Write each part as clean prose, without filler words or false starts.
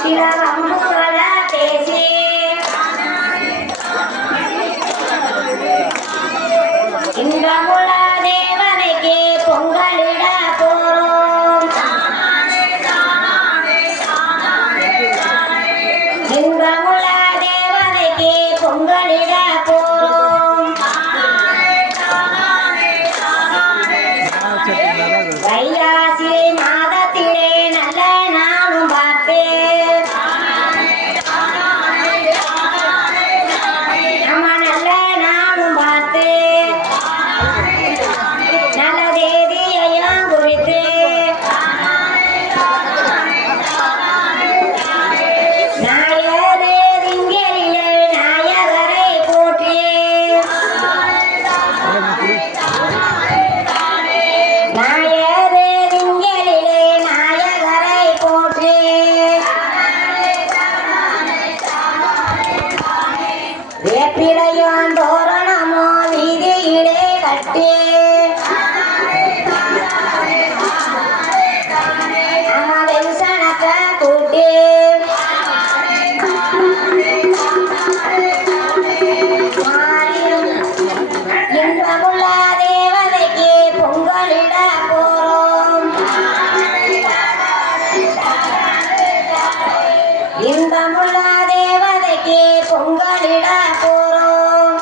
சில வம்புகள பேசி இன்பமுள்ள தேவனைக்கு பொங்கலிட போறோம். இன்பமுள்ள தேவனைக்கு பொங்கலிட போறோம். வைகாசி மாதத்திலே நல்ல நாளும் பார்த்து நம்ம நல்ல நாளும் பார்த்து நல்ல தேதியையும் குறித்து நாயகரே திங்களிலே நாயகரை போற்றி நாயகரே திங்களிலே நாயகரை போற்றி வேப்பிலையும் தோரணமோ வீதியிலே கட்டி அம்மா வெண்சனக்க கூட்டி இன்பமுள்ள தேவதைக்கு பொங்கலிட போறோம். இன்பமுள்ள தேவதைக்கு பொங்கலிட போறோம்.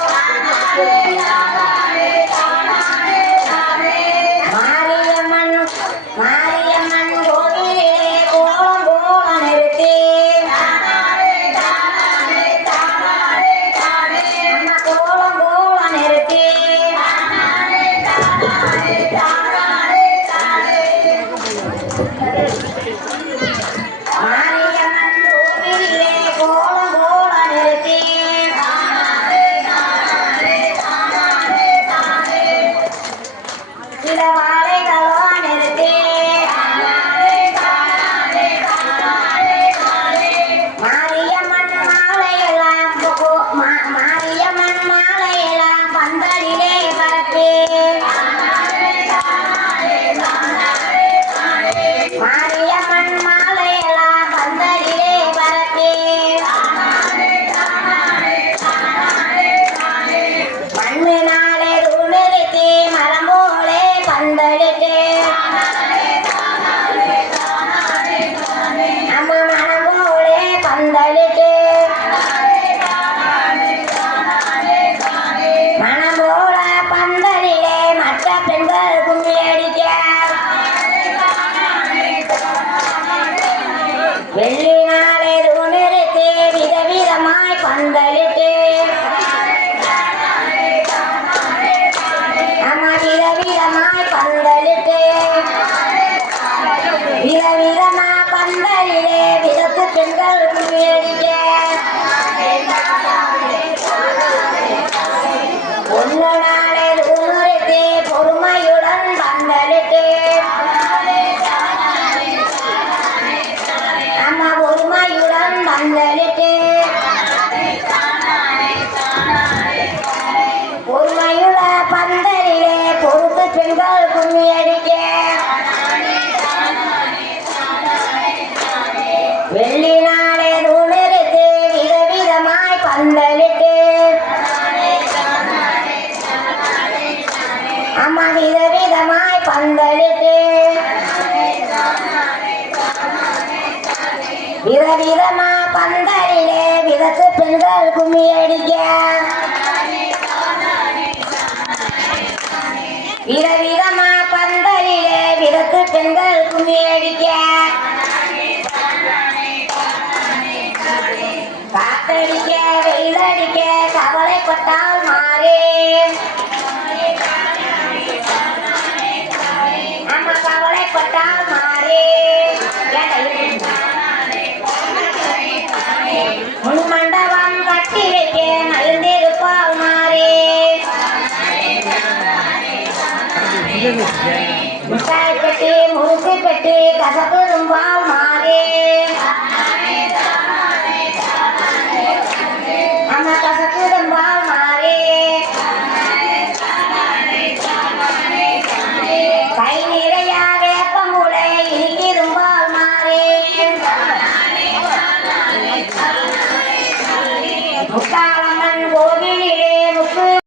மாரியம்மன் மாரியம்மன் கோவிலே கோலம் போல நிறுத்தி அம்மா கோலம் போல நிறுத்தி மாரியம்மன் கோவிலே கோலம் போல நிறுத்தி சில வாழைகளோ நிறுத்தி மாரியம்மன் மாலையெல்லாம் மாரியம்மன் மாலையெல்லாம் பந்தலிலே பரப்பி மாரியம்மன் மாலையெல்லாம் பந்தலிலே பரப்பி மண்ணினாலே தூணிருத்தி மரம் போலே பந்தலிட்டு நம்ம மனம் போலே பந்தலிட்டு மனம் போல பந்தலிலே மற்ற பெண்கள் கும்மி அடிக்க வெள்ளி நாளே தூணிருத்தி விதவிதமாய் பந்தலிட்டு அம்மா விதவிதமாய் பந்தலிட்டு விதவிதமா பந்தலிலே விதத்து பெண்கள் கும்மி அடிக்க ஒன்று நாளே தூணிருத்தி பொறுமையுடன் பந்தலிட்டு அம்மா பொறுமையுடன் பந்தலிட்டு பொறுமையுள்ள பந்தலிலே பொறுத்து பெண்கள் கும்மி அடிக்க வெள்ளி நாளே தூணிருத்தி விதவிதமாய் பந்தலிட்டு அம்மா விதவிதமாய் பந்தலிட்டு விதவிதமா பந்தலிலே விதத்து பெண்கள் கும்மி அடிக்க விதவிதமா பந்தலிலே விதத்து பெண்கள் கும்மி அடிக்க காத்தடிக்க வெயிலடிக்க கவலைப்பட்டால் மாறே அம்மா கவலைப்பட்டால் மாறே முன் மண்டபம் கட்டி வைக்க நல்ந்திருப்பால் மாறே மிட்டாய் பெட்டி முறுக்கு பெட்டி கசப்பு தும்பால் மாறே அம்மா கசப்பு தும்பால் மாறே கை நிறைய வேப்பமுடை இனிக்கு தும்பால் மாறே முத்தாளம்மன் கோவில்